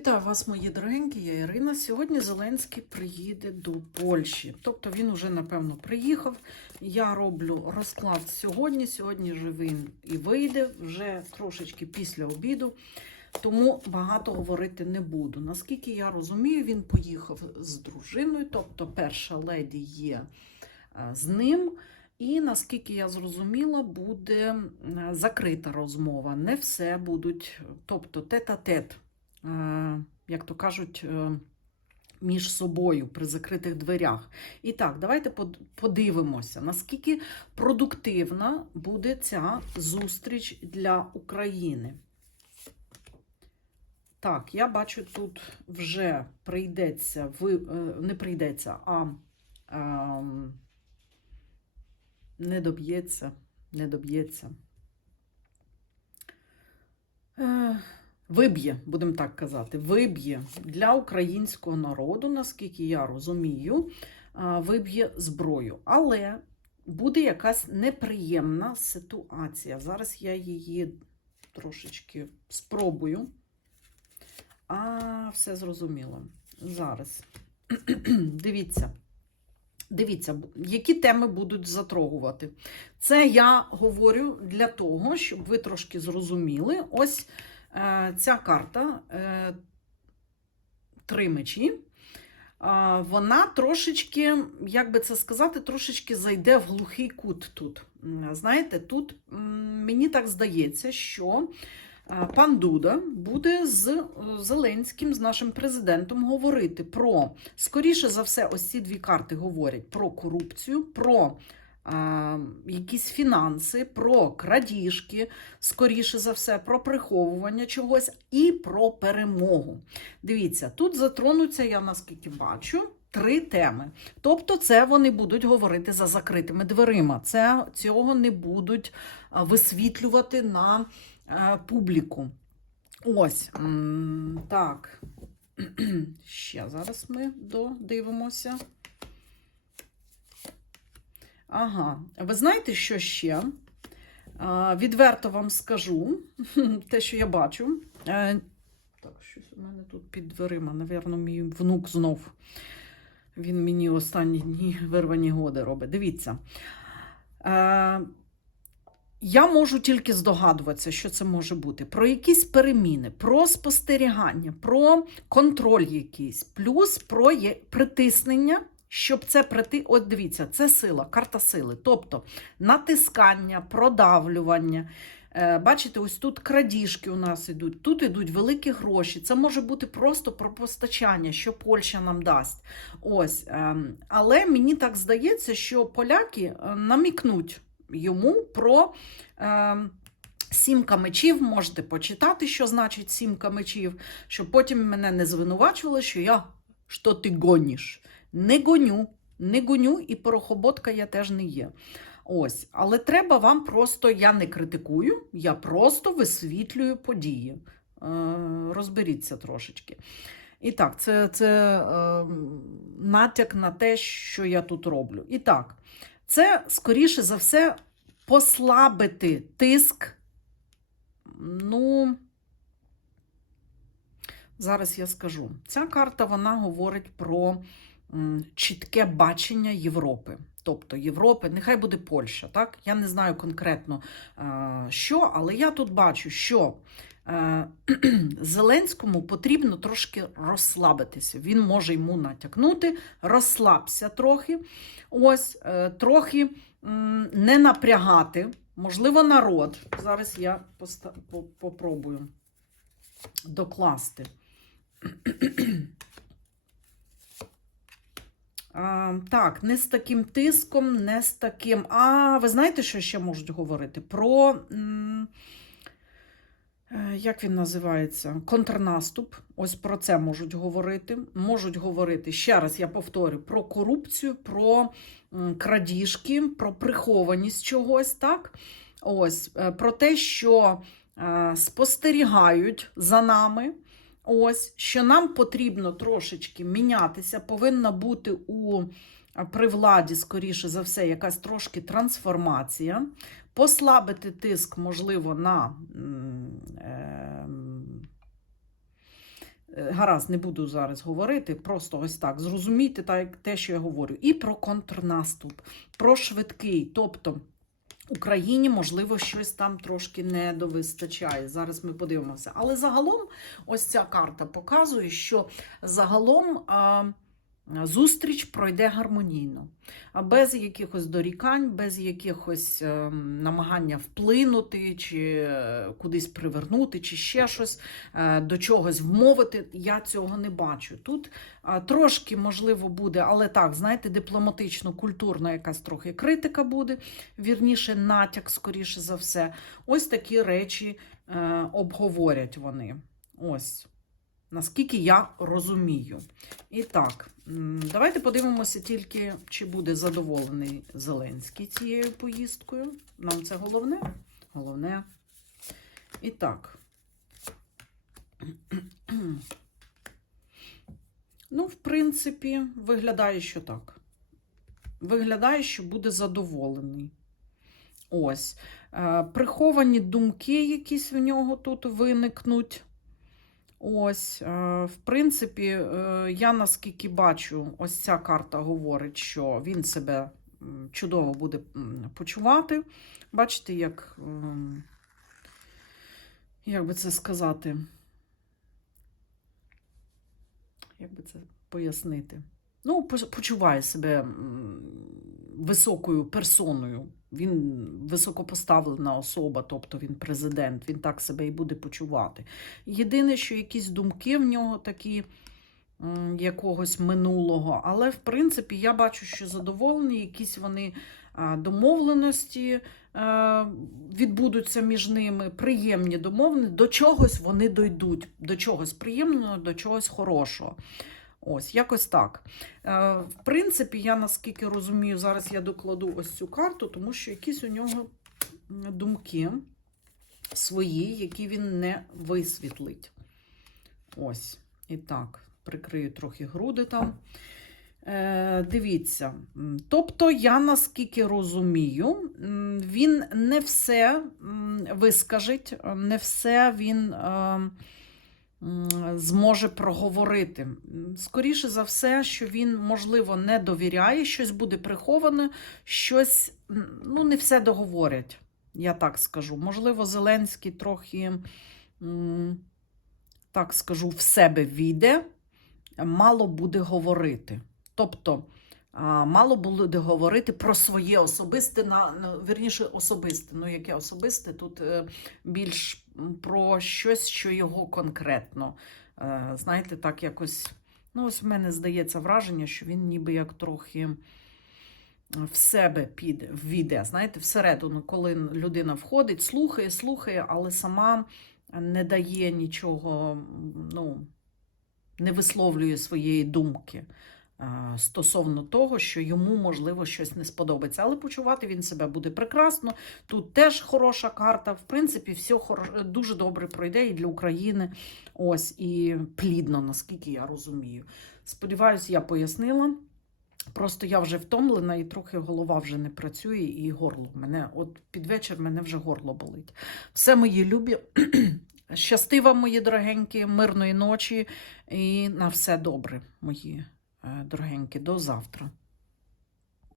Вітаю вас, мої дорогенькі, я Ірина. Сьогодні Зеленський приїде до Польщі. Тобто він уже, напевно, приїхав. Я роблю розклад сьогодні. Сьогодні же він і вийде вже трошечки після обіду. Тому багато говорити не буду. Наскільки я розумію, він поїхав з дружиною, тобто перша леді є е, з ним. І наскільки я зрозуміла, буде е, закрита розмова. Не все будуть, тобто тет-а-тет, е, як то кажуть, е, між собою при закритих дверях. І так, давайте подивимося, наскільки продуктивна буде ця зустріч для України. Так, я бачу, тут вже прийдеться, ви, е, не прийдеться, а ем, не доб'ється, не доб'ється. Виб'є, будемо так казати, виб'є для українського народу, наскільки я розумію, виб'є зброю. Але буде якась неприємна ситуація. Зараз я її трошечки спробую. А, все зрозуміло. Зараз. Дивіться. Дивіться, які теми будуть затрогувати. Це я говорю для того, щоб ви трошки зрозуміли. Ось ця карта е, три мечі. Е, вона трошечки, як би це сказати, трошечки зайде в глухий кут тут. Знаєте, тут мені так здається, що е, пан Дуда буде з е, Зеленським, з нашим президентом, говорити про Скоріше за все, ось ці дві карти говорять про корупцію, про е, якісь фінанси, про крадіжки, скоріше за все, про приховування чогось і про перемогу. Дивіться, тут затронуться, я наскільки бачу. Три теми. Тобто, це вони будуть говорити за закритими дверима. Це цього не будуть висвітлювати на е, публіку. Ось так. Ще зараз ми додивимося. Ага, ви знаєте, що ще? Відверто вам скажу те, що я бачу. Е, Так, щось у мене тут під дверима. Навірно, мій внук знов. Він мені останні дні вирвані годи робить. Дивіться. Е, я можу тільки здогадуватися, що це може бути. Про якісь переміни, про спостерігання, про контроль якийсь, плюс про притиснення, щоб це прити. От дивіться, це сила, карта сили. Тобто натискання, продавлювання. Е, Бачите, ось тут крадіжки у нас ідуть, тут ідуть великі гроші. Це може бути просто про постачання, що Польща нам дасть. Ось. ем, Але мені так здається, що поляки е, намікнуть йому про е, сімка мечів. Можете почитати, що значить сімка мечів, щоб потім мене не звинувачували, що я що ти гоніш. Не гоню, не гоню, і порохоботка я теж не є. Ось, але треба вам просто, я не критикую, я просто висвітлюю події. Е, розберіться трошечки. І так, це, це е, натяк на те, що я тут роблю. І так, це, скоріше за все, послабити тиск. Ну, зараз я скажу. Ця карта вона говорить про чітке бачення Європи. Тобто Європи, нехай буде Польща, так? Я не знаю конкретно е, що, але я тут бачу, що е, Зеленському потрібно трошки розслабитися. Він може йому натякнути, розслабся трохи, ось, е, трохи не напрягати. Можливо, народ. Зараз я попробую докласти. А, так, не з таким тиском, не з таким. А ви знаєте, що ще можуть говорити? Про. е, Як він називається? Контрнаступ. Ось про це можуть говорити. Можуть говорити, ще раз я повторю, про корупцію, про крадіжки, про прихованість чогось, так? Ось, е, про те, що е, спостерігають за нами. Ось, що нам потрібно трошечки мінятися, повинна бути у а, при владі, скоріше за все, якась трошки трансформація, послабити тиск, можливо, на ем, Е, Гаразд, не буду зараз говорити, просто ось так. Зрозумійте так, те, що я говорю. І про контрнаступ, про швидкий. Тобто Україні, можливо, щось там трошки не довистачає. Зараз ми подивимося. Але загалом, ось ця карта показує, що загалом. А, Зустріч пройде гармонійно, а без якихось дорікань, без якихось е, намагання вплинути, чи е, кудись привернути, чи ще щось е, до чогось вмовити. Я цього не бачу. Тут е, трошки можливо буде, але так, знаєте, дипломатично, культурна якась трохи критика буде, вірніше, натяк, скоріше за все. Ось такі речі обговорять вони. Ось. Наскільки я розумію. І так, давайте подивимося тільки, чи буде задоволений Зеленський цією поїздкою. Нам це головне. Головне. І так. Ну, в принципі, виглядає, що так. Виглядає, що буде задоволений. Ось. Е, Приховані думки якісь в нього тут виникнуть. Ось, е, в принципі, е, я наскільки бачу, ось ця карта говорить, що він себе чудово буде почувати. Бачите, як, ем, як би це сказати, як би це пояснити? Ну, почуває себе високою персоною. Він високопоставлена особа, тобто він президент, він так себе і буде почувати. Єдине, що якісь думки в нього такі якогось минулого, але в принципі я бачу, що задоволені, якісь вони домовленості е, відбудуться між ними, приємні домовленості, до чогось вони дойдуть, до чогось приємного, до чогось хорошого. Ось, якось так. Е, в принципі, я наскільки розумію, зараз я докладу ось цю карту, тому що якісь у нього думки свої, які він не висвітлить. Ось. І так, прикрию трохи груди там. Е, дивіться. Тобто, я наскільки розумію, він не все вискажить, не все він. е, зможе проговорити. Скоріше за все, що він, можливо, не довіряє, щось буде приховане, щось, ну, не все договорять, я так скажу. Можливо, Зеленський трохи, так скажу, в себе війде, мало буде говорити. Тобто, мало буде говорити про своє особисте, на, вірніше, особисте. Ну, яке особисте, тут е, більш про щось, що його конкретно. Е, знаєте, так якось. Ну, ось в мене здається враження, що він ніби як трохи в себе піде, війде. Знаєте, всередину, коли людина входить, слухає, слухає, але сама не дає нічого, ну, не висловлює своєї думки стосовно того, що йому, можливо, щось не сподобається. Але почувати він себе буде прекрасно. Тут теж хороша карта. В принципі, все хоро- дуже добре пройде і для України. Ось, і плідно, наскільки я розумію. Сподіваюсь, я пояснила. Просто я вже втомлена і трохи голова вже не працює, і горло. Мене, от під вечір мене вже горло болить. Все мої любі. Щасти вам, мої дорогенькі, мирної ночі і на все добре, мої е, дорогенькі. До завтра.